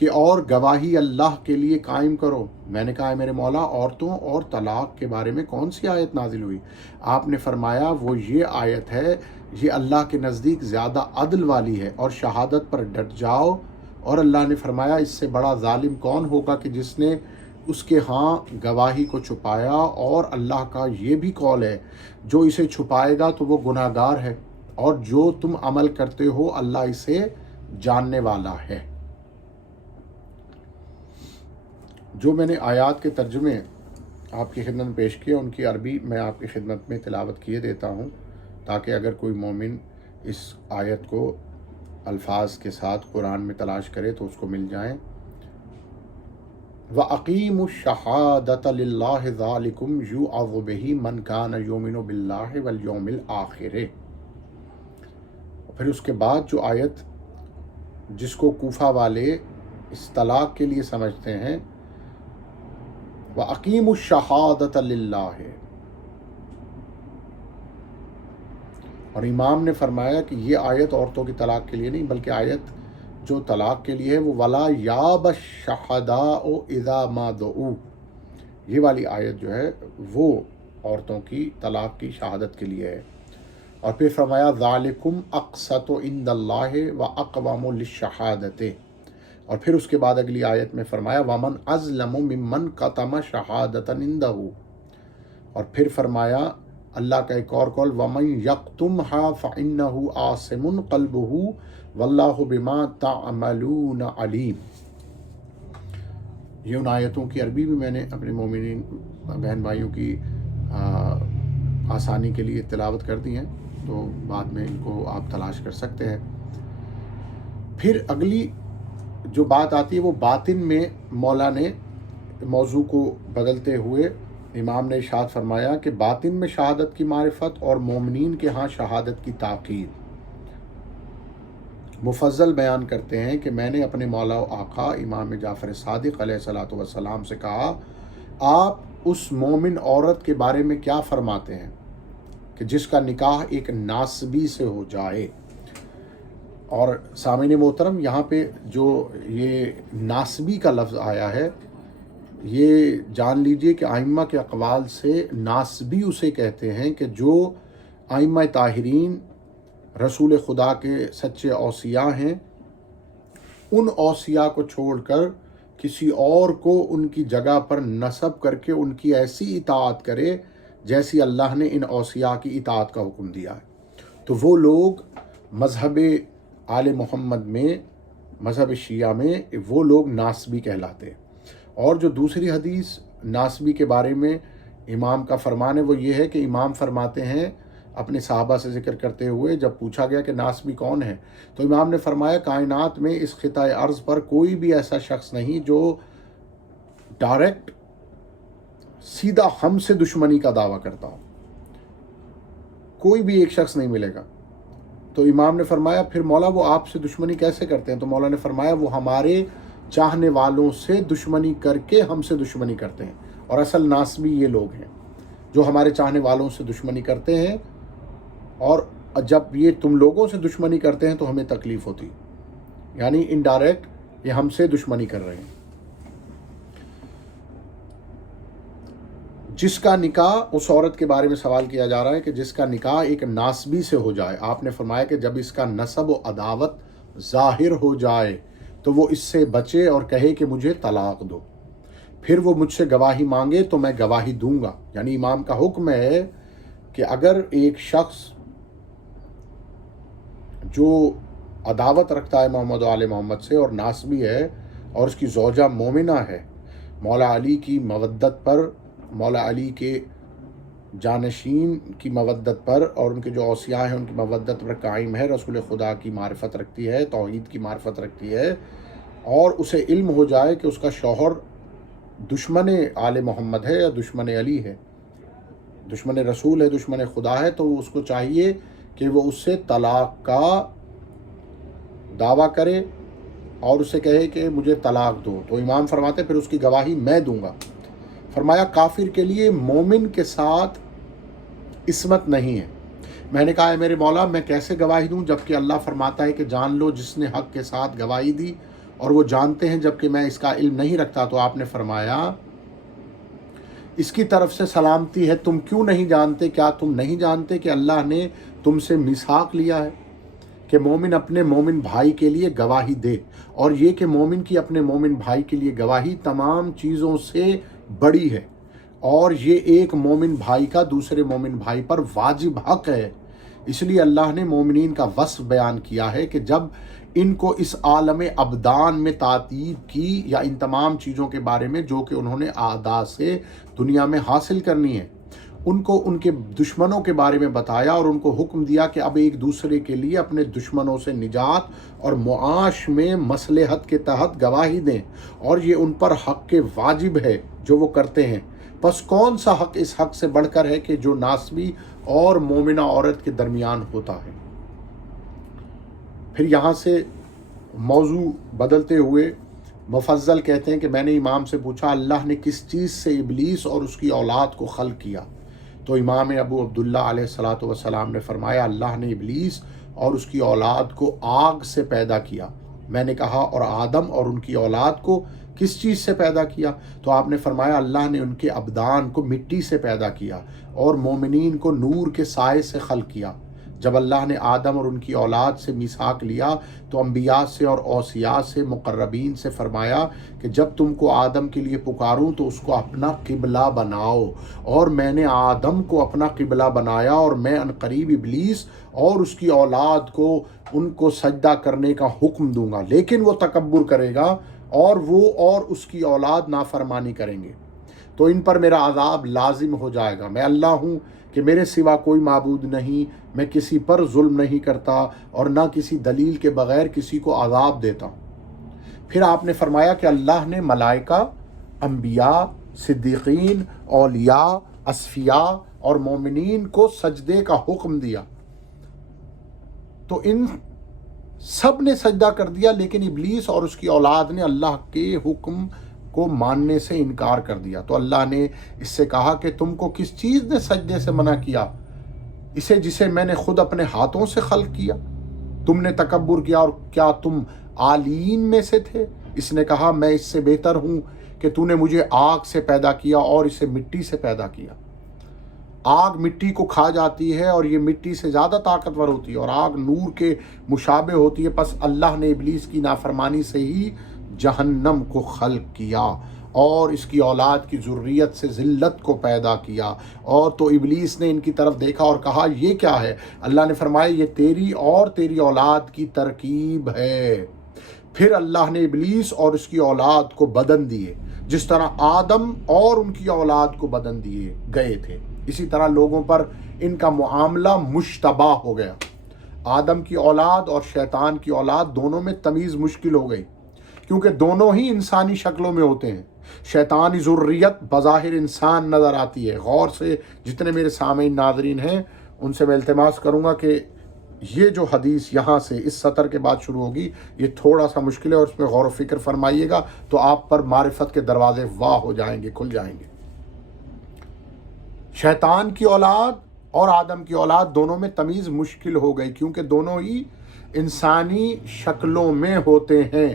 کہ اور گواہی اللہ کے لیے قائم کرو۔ میں نے کہا میرے مولا عورتوں اور طلاق کے بارے میں کون سی آیت نازل ہوئی؟ آپ نے فرمایا وہ یہ آیت ہے، یہ اللہ کے نزدیک زیادہ عدل والی ہے، اور شہادت پر ڈٹ جاؤ۔ اور اللہ نے فرمایا اس سے بڑا ظالم کون ہوگا کہ جس نے اس کے ہاں گواہی کو چھپایا، اور اللہ کا یہ بھی قول ہے جو اسے چھپائے گا تو وہ گناہ گار ہے، اور جو تم عمل کرتے ہو اللہ اسے جاننے والا ہے۔ جو میں نے آیات کے ترجمے آپ کی خدمت میں پیش کیے ان کی عربی میں آپ کی خدمت میں تلاوت کیے دیتا ہوں، تاکہ اگر کوئی مومن اس آیت کو الفاظ کے ساتھ قرآن میں تلاش کرے تو اس کو مل جائیں۔ وَأَقِيمُوا الشَّهَادَةَ لِلَّهِ ذَلِكُمْ يُوعَظُ بِهِ مَنْ كَانَ يُؤْمِنُ بِاللَّهِ وَالْيَوْمِ الْآخِرِ۔ پھر اس کے بعد جو آیت جس کو کوفہ والے اس طلاق کے لیے سمجھتے ہیں، وَأَقِيمُوا الشَّهَادَةَ لِلَّهِ، اور امام نے فرمایا کہ یہ آیت عورتوں کی طلاق کے لیے نہیں، بلکہ آیت جو طلاق کے لیے ہے وہ وَلَا يَابَ الشُّهَدَاءُ إِذَا مَا دُعُوا، یہ والی آیت جو ہے وہ عورتوں کی طلاق کی شہادت کے لیے ہے۔ اور پھر فرمایا ذَلِكُمْ أَقْسَطُ عِندَ اللَّهِ وَأَقْوَمُ لِلشَّهَادَةِ، اور پھر اس کے بعد اگلی آیت میں فرمایا وَمَنْ أَظْلَمُ مِمَّنْ كَتَمَ شَهَادَةً عِندَهُ، اور پھر فرمایا اللہ کا ایک اور قول وَمَنْ يَكْتُمْهَا فَإِنَّهُ عَاصِمٌ قَلْبُهُ وَاللَّهُ بِمَا تَعْمَلُونَ عَلِيمٌ۔ یہ ان آیتوں کی عربی بھی میں نے اپنے مومنین بہن بھائیوں کی آسانی کے لیے تلاوت کر دی ہیں، تو بعد میں ان کو آپ تلاش کر سکتے ہیں۔ پھر اگلی جو بات آتی ہے وہ باطن میں مولا نے موضوع کو بدلتے ہوئے امام نے ارشاد فرمایا کہ باطن میں شہادت کی معرفت اور مومنین کے ہاں شہادت کی تاکید۔ مفضل بیان کرتے ہیں کہ میں نے اپنے مولا و آقا امام جعفر صادق علیہ الصلوۃ والسلام سے کہا آپ اس مومن عورت کے بارے میں کیا فرماتے ہیں کہ جس کا نکاح ایک ناسبی سے ہو جائے؟ اور سامعین محترم، یہاں پہ جو یہ ناسبی کا لفظ آیا ہے یہ جان لیجئے کہ ائمہ کے اقوال سے ناسبی اسے کہتے ہیں کہ جو ائمہ طاہرین رسول خدا کے سچے اوصیاء ہیں، ان اوصیاء کو چھوڑ کر کسی اور کو ان کی جگہ پر نسب کر کے ان کی ایسی اطاعت کرے جیسی اللہ نے ان اوصیاء کی اطاعت کا حکم دیا ہے، تو وہ لوگ مذہب آل محمد میں، مذہب شیعہ میں وہ لوگ ناسبی کہلاتے ہیں۔ اور جو دوسری حدیث ناسبی کے بارے میں امام کا فرمان ہے وہ یہ ہے کہ امام فرماتے ہیں اپنے صحابہ سے ذکر کرتے ہوئے، جب پوچھا گیا کہ ناسبی کون ہے تو امام نے فرمایا کائنات میں اس خطۂ ارض پر کوئی بھی ایسا شخص نہیں جو ڈائریکٹ سیدھا ہم سے دشمنی کا دعویٰ کرتا ہو، کوئی بھی ایک شخص نہیں ملے گا۔ تو امام نے فرمایا پھر مولا وہ آپ سے دشمنی کیسے کرتے ہیں؟ تو مولا نے فرمایا وہ ہمارے چاہنے والوں سے دشمنی کر کے ہم سے دشمنی کرتے ہیں، اور اصل ناسبی یہ لوگ ہیں جو ہمارے چاہنے والوں سے دشمنی کرتے ہیں، اور جب یہ تم لوگوں سے دشمنی کرتے ہیں تو ہمیں تکلیف ہوتی، یعنی انڈائریکٹ یہ ہم سے دشمنی کر رہے ہیں۔ جس کا نکاح، اس عورت کے بارے میں سوال کیا جا رہا ہے کہ جس کا نکاح ایک ناسبی سے ہو جائے، آپ نے فرمایا کہ جب اس کا نسب و عداوت ظاہر ہو جائے تو وہ اس سے بچے اور کہے کہ مجھے طلاق دو، پھر وہ مجھ سے گواہی مانگے تو میں گواہی دوں گا۔ یعنی امام کا حکم ہے کہ اگر ایک شخص جو عداوت رکھتا ہے محمد و آل محمد سے اور ناسبی ہے اور اس کی زوجہ مومنہ ہے، مولا علی کی مودت پر، مولا علی کے جانشین کی مودت پر اور ان کے جو اوصیاء ہیں ان کی مودت پر قائم ہے، رسول خدا کی معرفت رکھتی ہے، توحید کی معرفت رکھتی ہے، اور اسے علم ہو جائے کہ اس کا شوہر دشمن آل محمد ہے یا دشمن علی ہے، دشمن رسول ہے، دشمن خدا ہے، تو اس کو چاہیے کہ وہ اس سے طلاق کا دعویٰ کرے اور اسے کہے کہ مجھے طلاق دو۔ تو امام فرماتے پھر اس کی گواہی میں دوں گا۔ فرمایا کافر کے لیے مومن کے ساتھ عصمت نہیں ہے۔ میں نے کہا میرے مولا میں کیسے گواہی دوں، جبکہ اللہ فرماتا ہے کہ جان لو جس نے حق کے ساتھ گواہی دی اور وہ جانتے ہیں جبکہ میں اس کا علم نہیں رکھتا۔ تو آپ نے فرمایا اس کی طرف سے سلامتی ہے، تم کیوں نہیں جانتے؟ کیا تم نہیں جانتے کہ اللہ نے تم سے میثاق لیا ہے کہ مومن اپنے مومن بھائی کے لیے گواہی دے، اور یہ کہ مومن کی اپنے مومن بھائی کے لیے گواہی تمام چیزوں سے بڑی ہے، اور یہ ایک مومن بھائی کا دوسرے مومن بھائی پر واجب حق ہے۔ اس لیے اللہ نے مومنین کا وصف بیان کیا ہے کہ جب ان کو اس عالم ابدان میں تعطیب کی، یا ان تمام چیزوں کے بارے میں جو کہ انہوں نے اعداء سے دنیا میں حاصل کرنی ہے، ان کو ان کے دشمنوں کے بارے میں بتایا، اور ان کو حکم دیا کہ اب ایک دوسرے کے لیے اپنے دشمنوں سے نجات اور معاش میں مصلحت کے تحت گواہی دیں، اور یہ ان پر حق کے واجب ہے جو وہ کرتے ہیں۔ پس کون سا حق اس حق سے بڑھ کر ہے کہ جو ناسبی اور مومنہ عورت کے درمیان ہوتا ہے۔ پھر یہاں سے موضوع بدلتے ہوئے مفضل کہتے ہیں کہ میں نے امام سے پوچھا اللہ نے کس چیز سے ابلیس اور اس کی اولاد کو خلق کیا؟ تو امام ابو عبداللہ علیہ الصلاۃ والسلام نے فرمایا اللہ نے ابلیس اور اس کی اولاد کو آگ سے پیدا کیا۔ میں نے کہا اور آدم اور ان کی اولاد کو کس چیز سے پیدا کیا؟ تو آپ نے فرمایا اللہ نے ان کے ابدان کو مٹی سے پیدا کیا اور مومنین کو نور کے سائے سے خلق کیا۔ جب اللہ نے آدم اور ان کی اولاد سے میثاق لیا تو انبیاء سے اور اوصیاء سے مقربین سے فرمایا کہ جب تم کو آدم کے لیے پکاروں تو اس کو اپنا قبلہ بناؤ، اور میں نے آدم کو اپنا قبلہ بنایا، اور میں عنقریب ابلیس اور اس کی اولاد کو ان کو سجدہ کرنے کا حکم دوں گا، لیکن وہ تکبر کرے گا اور وہ اور اس کی اولاد نافرمانی کریں گے تو ان پر میرا عذاب لازم ہو جائے گا۔ میں اللہ ہوں کہ میرے سوا کوئی معبود نہیں، میں کسی پر ظلم نہیں کرتا اور نہ کسی دلیل کے بغیر کسی کو عذاب دیتا ہوں۔ پھر آپ نے فرمایا کہ اللہ نے ملائکہ، انبیاء، صدیقین، اولیاء، اصفیاء اور مومنین کو سجدے کا حکم دیا، تو ان سب نے سجدہ کر دیا، لیکن ابلیس اور اس کی اولاد نے اللہ کے حکم کو ماننے سے انکار کر دیا۔ تو اللہ نے اس سے کہا کہ تم کو کس چیز نے سجدے سے منع کیا؟ اسے جسے میں نے خود اپنے ہاتھوں سے خلق کیا۔ تم نے تکبر کیا، اور کیا تم عالین میں سے تھے؟ اس نے کہا میں اس سے بہتر ہوں کہ تو نے مجھے آگ سے پیدا کیا اور اسے مٹی سے پیدا کیا۔ آگ مٹی کو کھا جاتی ہے اور یہ مٹی سے زیادہ طاقتور ہوتی ہے، اور آگ نور کے مشابہ ہوتی ہے۔ پس اللہ نے ابلیس کی نافرمانی سے ہی جہنم کو خلق کیا اور اس کی اولاد کی ذریت سے ذلت کو پیدا کیا۔ اور تو ابلیس نے ان کی طرف دیکھا اور کہا یہ کیا ہے؟ اللہ نے فرمایا یہ تیری اور تیری اولاد کی ترکیب ہے۔ پھر اللہ نے ابلیس اور اس کی اولاد کو بدن دیے، جس طرح آدم اور ان کی اولاد کو بدن دیے گئے تھے، اسی طرح لوگوں پر ان کا معاملہ مشتبہ ہو گیا۔ آدم کی اولاد اور شیطان کی اولاد دونوں میں تمیز مشکل ہو گئی، کیونکہ دونوں ہی انسانی شکلوں میں ہوتے ہیں۔ شیطانی ذریت بظاہر انسان نظر آتی ہے۔ غور سے جتنے میرے سامعین ناظرین ہیں ان سے میں التماس کروں گا کہ یہ جو حدیث یہاں سے اس سطر کے بعد شروع ہوگی یہ تھوڑا سا مشکل ہے، اور اس میں غور و فکر فرمائیے گا تو آپ پر معرفت کے دروازے واہ ہو جائیں گے، کھل جائیں گے۔ شیطان کی اولاد اور آدم کی اولاد دونوں میں تمیز مشکل ہو گئی، کیونکہ دونوں ہی انسانی شکلوں میں ہوتے ہیں۔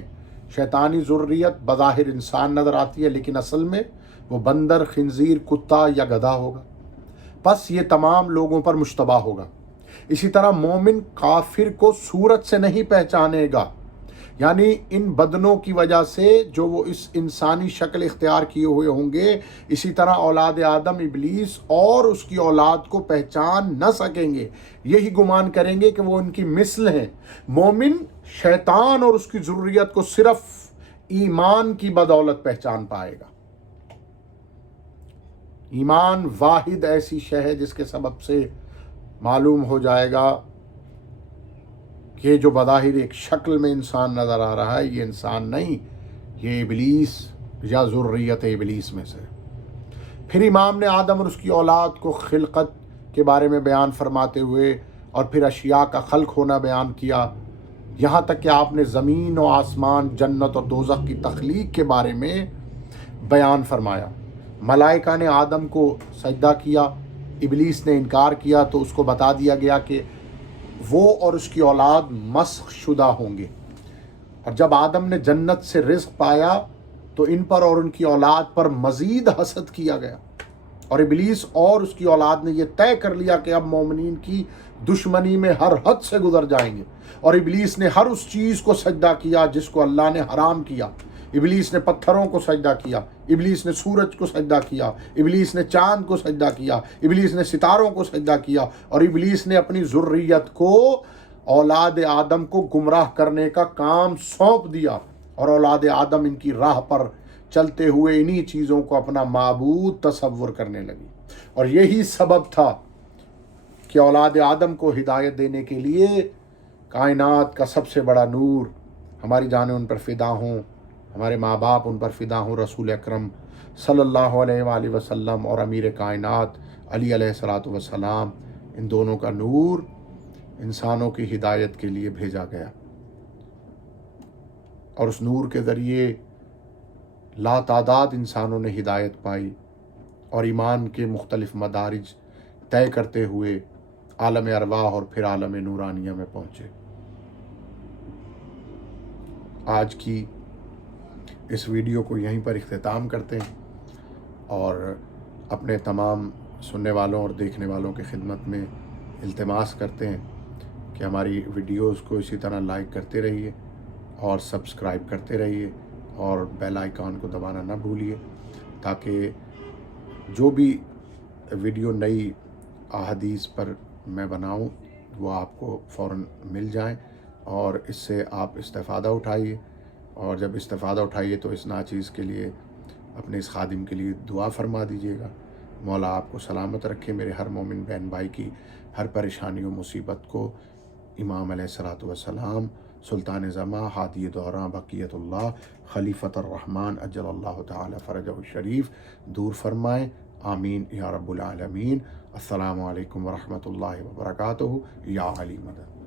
شیطانی ذریت بظاہر انسان نظر آتی ہے، لیکن اصل میں وہ بندر، خنزیر، کتا یا گدھا ہوگا۔ پس یہ تمام لوگوں پر مشتبہ ہوگا۔ اسی طرح مومن کافر کو صورت سے نہیں پہچانے گا، یعنی ان بدنوں کی وجہ سے جو وہ اس انسانی شکل اختیار کیے ہوئے ہوں گے، اسی طرح اولاد آدم ابلیس اور اس کی اولاد کو پہچان نہ سکیں گے، یہی گمان کریں گے کہ وہ ان کی مثل ہیں۔ مومن شیطان اور اس کی ذریت کو صرف ایمان کی بدولت پہچان پائے گا۔ ایمان واحد ایسی شے ہے جس کے سبب سے معلوم ہو جائے گا کہ جو بظاہر ایک شکل میں انسان نظر آ رہا ہے یہ انسان نہیں، یہ ابلیس یا ذریت ابلیس میں سے۔ پھر امام نے آدم اور اس کی اولاد کو خلقت کے بارے میں بیان فرماتے ہوئے اور پھر اشیاء کا خلق ہونا بیان کیا، یہاں تک کہ آپ نے زمین و آسمان، جنت اور دوزخ کی تخلیق کے بارے میں بیان فرمایا۔ ملائکہ نے آدم کو سجدہ کیا، ابلیس نے انکار کیا تو اس کو بتا دیا گیا کہ وہ اور اس کی اولاد مسخ شدہ ہوں گے، اور جب آدم نے جنت سے رزق پایا تو ان پر اور ان کی اولاد پر مزید حسد کیا گیا، اور ابلیس اور اس کی اولاد نے یہ طے کر لیا کہ اب مومنین کی دشمنی میں ہر حد سے گزر جائیں گے، اور ابلیس نے ہر اس چیز کو سجدہ کیا جس کو اللہ نے حرام کیا۔ ابلیس نے پتھروں کو سجدہ کیا، ابلیس نے سورج کو سجدہ کیا، ابلیس نے چاند کو سجدہ کیا، ابلیس نے ستاروں کو سجدہ کیا، اور ابلیس نے اپنی ذریت کو، اولاد آدم کو گمراہ کرنے کا کام سونپ دیا، اور اولاد آدم ان کی راہ پر چلتے ہوئے انہی چیزوں کو اپنا معبود تصور کرنے لگی۔ اور یہی سبب تھا کہ اولاد آدم کو ہدایت دینے کے لیے کائنات کا سب سے بڑا نور، ہماری جانیں ان پر فدا ہوں، ہمارے ماں باپ ان پر فدا ہوں، رسول اکرم صلی اللہ علیہ وآلہ وسلم اور امیر کائنات علی علیہ الصلوۃ والسلام، ان دونوں کا نور انسانوں کی ہدایت کے لیے بھیجا گیا، اور اس نور کے ذریعے لا تعداد انسانوں نے ہدایت پائی اور ایمان کے مختلف مدارج طے کرتے ہوئے عالم ارواح اور پھر عالم نورانیہ میں پہنچے۔ آج کی اس ویڈیو کو یہیں پر اختتام کرتے ہیں، اور اپنے تمام سننے والوں اور دیکھنے والوں کی خدمت میں التماس کرتے ہیں کہ ہماری ویڈیوز کو اسی طرح لائک کرتے رہیے اور سبسکرائب کرتے رہیے، اور بیل آئیکن کو دبانا نہ بھولیے، تاکہ جو بھی ویڈیو نئی احادیث پر میں بناؤں وہ آپ کو فوراً مل جائیں، اور اس سے آپ استفادہ اٹھائیے، اور جب استفادہ اٹھائیے تو اس ناچیز کے لیے، اپنے اس خادم کے لیے دعا فرما دیجیے گا۔ مولا آپ کو سلامت رکھے، میرے ہر مومن بہن بھائی کی ہر پریشانی و مصیبت کو امام علیہ الصلوۃ والسلام، سلطان زماں، ہادی دوراں، بقیت اللہ، خلیفۃ الرحمن اجل اللہ تعالی فرجہ الشریف دور فرمائیں، آمین یا رب العالمین۔ السلام علیکم ورحمۃ اللہ وبرکاتہ۔ یا علی مدد۔